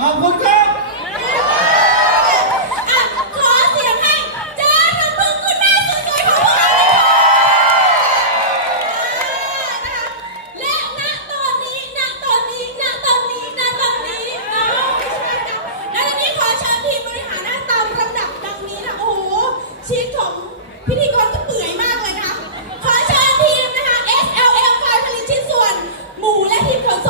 ขอบคุณครับพิธีกรก็เปื่อยมากเลยนะขอเชิญทีมนะคะ SLL กอยผลิตชิ้นส่วน หมูและทีมขนส่ง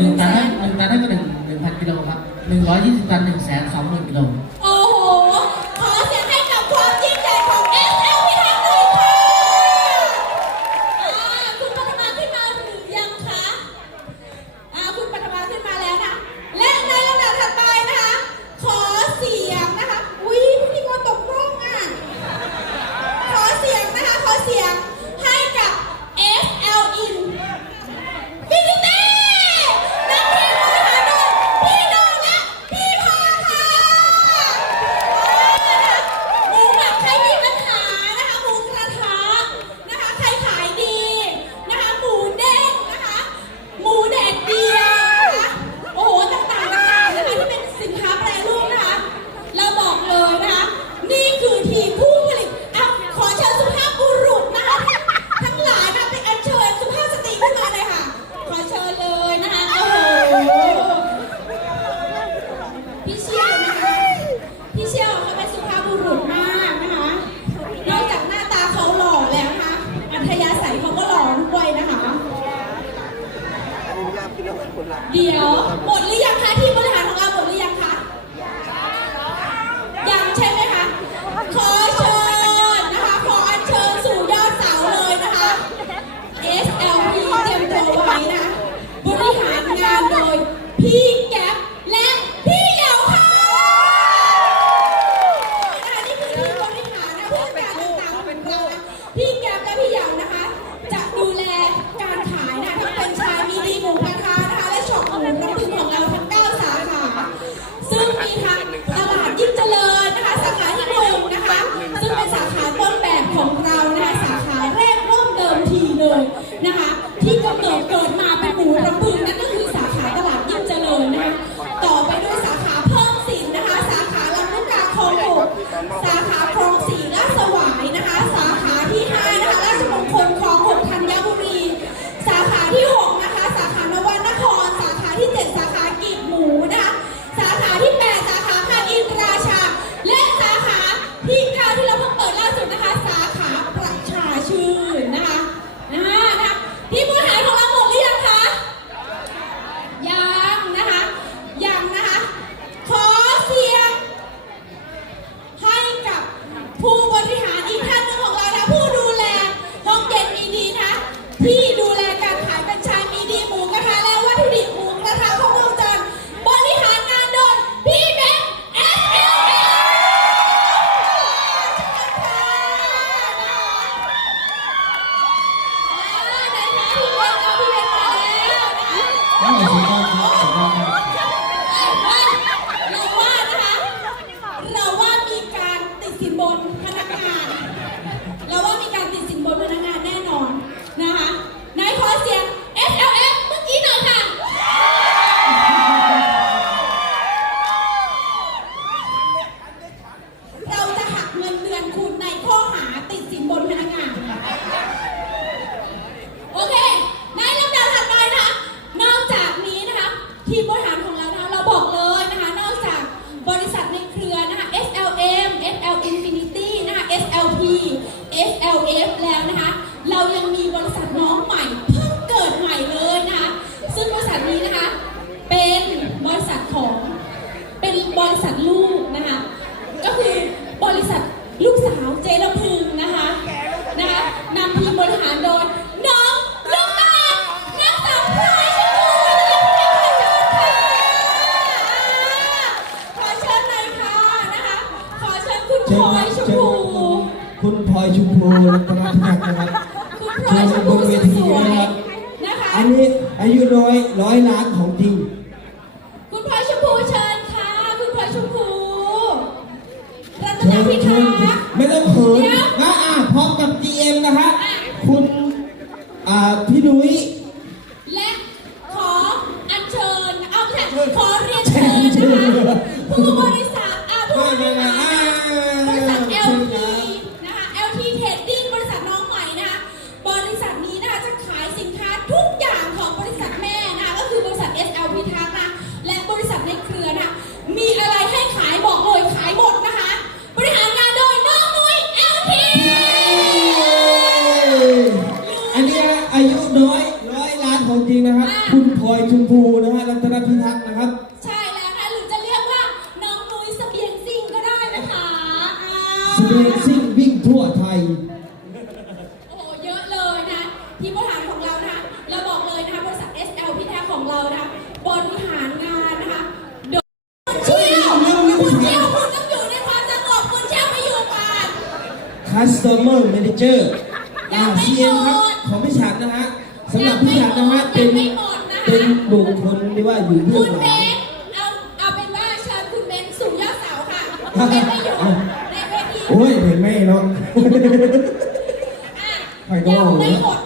หนึ่งตันได้หนึ่งตันได้ก็หนึ่งหนึ่งพันกิโลครับหนึ่งร้อยยี่สิบตันหนึ่งแสนสองหมื่นกิโล LF แล้วนะคะ เรายังมีบริษัทน้องใหม่เพิ่งเกิดใหม่เลยนะคะ ซึ่งบริษัทนี้นะคะ เป็นบริษัทของเป็นบริษัทลูกนะคะ ก็คือบริษัทลูกสาวเจรพึงนะคะนะคะนำทีมบริหารโดย คุณพลอยชมพูรัตนพิทักษ์นะครับคุณพลอยชมพูสุดสวยนะคะ อันนี้อายุร้อยร้อยล้านของจริง คุณพลอยชมพูเชิญค่ะ คุณพลอยชมพูรัตเชินญพิเชิทัญกษ์ไม่ต้องเขินเดี๋ยวนะอะพร้อมกับ GM นะฮะคุณอ่าพี่นุ้ยและขออัญเชิญเอาไม่ใช่ขอเรียนเชิญนะคะผู้บริ สเปนซิ่งวิ่งทั่วไทย โอ้โห เยอะเลยนะ ทีมบริหารของเรานะคะเราบอกเลยนะคะบริษัท SL พิทักษ์ของเรานะคะบริหารงานนะคะโดยคุณเชี่ยวคุณเชี่ยวคุณต้องอยู่ในความสงบคุณเชี่ยวไม่อยู่ป่าน Customer Manager อ่า CM ครับของพี่ฉันนะฮะสำหรับพี่ฉันนะฮะเป็นเป็นบุคคลที่ว่าอยู่เบื้คุองณหเบลังนเอาเอาเป็นว่าเชิญคุณเบนสู่ยอดเสาค่ะคุณเบนไม่อยู่ในเวทีโอ้ ยเห็นไหมเนาะอะใครก็ยังเอาไม่เนี่ยหมด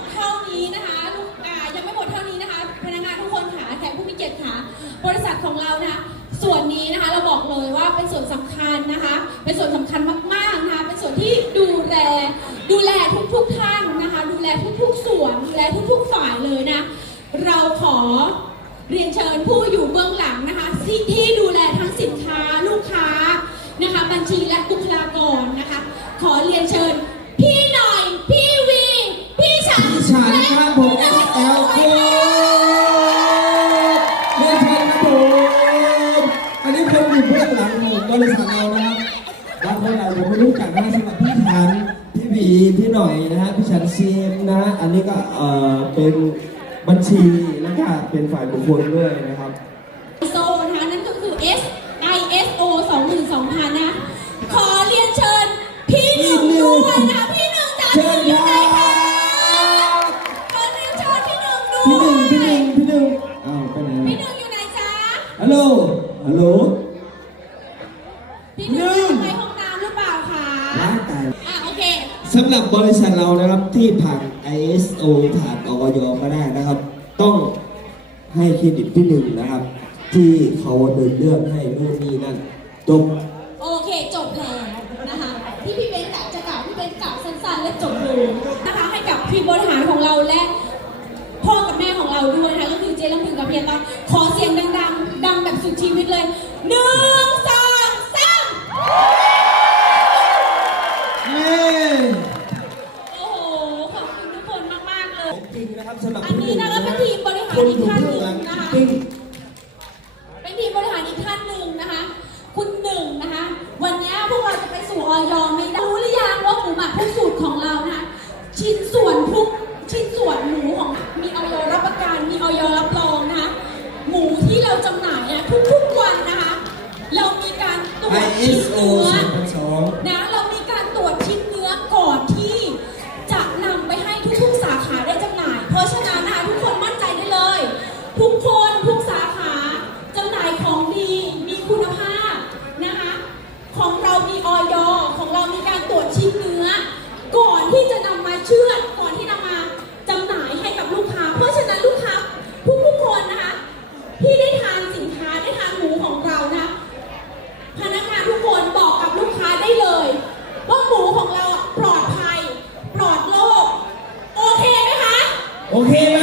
เอ่อเป็นบัญชีแล้วก็เป็นฝ่ายบุคคลด้วยนะครับ โซนะคะนั่นก็คือ S ISO 22,000นะขอเรียนเชิญพี่หนึ่งด้วยนะพี่หนึ่งจากเชิญอยู่คไหนรับคะขอเรียนเชิญพี่หนึ่งด้พี่หวนึ่งพี่หนึ่งยพี่หนึ่งอ้าวไปไหนพี่หนึ่งอยู่ไหนจ๊ะฮัลโหลฮัลโหลพี่หนึ่งจะไปห้องน้ำหรือเปล่าคะ ร้านไก่อะโอเค สำหรับบริษัทเรานะครับที่ผ่าน ISO ผ่านออยมาได้นะครับ ต้องให้เครดิตที่หนึ่งนะครับ ที่เขาเดินเรื่องให้นู่นนี่นั่นจบโอเคจบแล้วนะคะที่พี่เบนกะจะกล่าวพี่เบนกล่าวสั้นๆ และจบเลยนะคะให้กับทีมบริหารของเราและพ่อกับแม่ของเราด้วยนะคะก็คือเจลำพึงกับเพียรต้องขอเสียงดังๆ ดังแบบสุดชีวิตเลยหนึ่งสองสาม เย้ โอ้โหขอบคุณทุกคน มากๆเลยจริงนะครับสำหรับอันนี้นะคะเป็นทีมบริหารคนอีกอยู่ท่านหเบื้องนึ่หลังงนะคะ จริง Okay?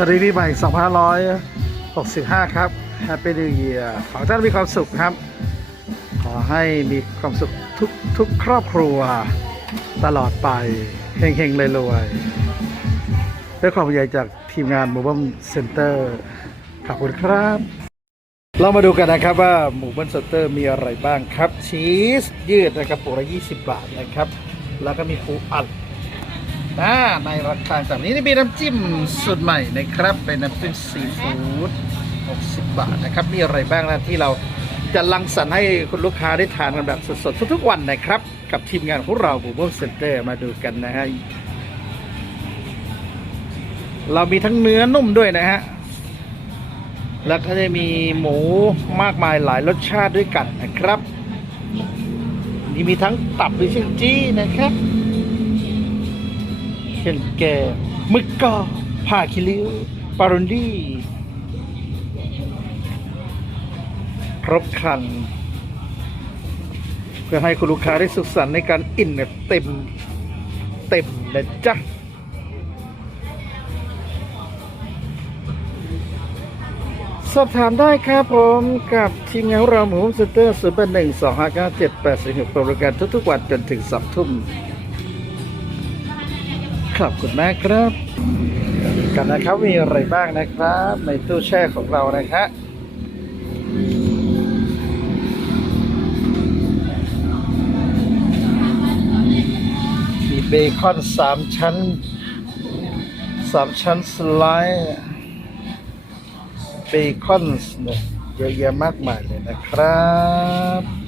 สวัสดีปีใหม่ 2565 ครับ Happy New Year ขอให้ท่านมีความสุขครับ ขอให้มีความสุขทุกทุกครอบครัวตลอดไปเฮงๆเลยรวยด้วยความห่วงใยจากทีมงาน m o b i l e Center ขอบคุณครับ เรามาดูกันนะครับว่าหมู่บันเซ็นเตอร์มีอะไรบ้างครับ ชีสยืดนะครับปุกละ20 บาทนะครับ แล้วก็มีปูอัด อ่าในราคาแบบนี้นี่มีน้ำจิ้มสูตรใหม่นะครับ เป็นน้ำจิ้มซีฟู้ด60 บาทนะครับ มีอะไรบ้างนะที่เราจะลังสรรค์ให้คุณลูกค้าได้ทานกันแบบสดๆ ทุกๆวันนะครับ กับทีมงานของเราบูมเซ็นเตอร์มาดูกันนะฮะเรามีทั้งเนื้อนุ่มด้วยนะฮะ แล้วก็จะมีหมูมากมายหลายรสชาติด้วยกันนะครับ นี่มีทั้งตับหรือชิ้นจี้นะครับ เช่นแกงหมึกกรอบผ้าคิริ้วปารุนดี้ครบครัน เพื่อให้คุณลูกค้าได้สุขสันต์ในการอิ่มแบบเต็ม เต็มนะจ๊ะสอบถามได้ครับผมกับทีมงานเราหมูเซ็นเตอร์ศูนย์แปดหนึ่งสองห้าเก้าเจ็ดแปดสี่หกบริการทุกๆวันจนถึงสองทุ่ม ขอบคุณมากครับ กันนะครับมีอะไรบ้างนะครับ ในตู้แช่ของเรานะครับมีเบคอนสามชั้นสามชั้นสไลด์เบคอนเยอะแยะมากมายเลยนะครับ